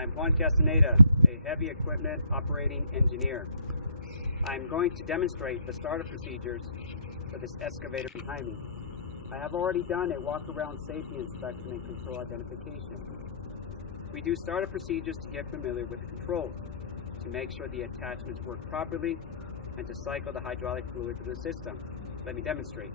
I'm Juan Castaneda, a heavy equipment operating engineer. I'm going to demonstrate the startup procedures for this excavator behind me. I have already done a walk-around safety inspection and control identification. We do startup procedures to get familiar with the controls, to make sure the attachments work properly, and to cycle the hydraulic fluid through the system. Let me demonstrate.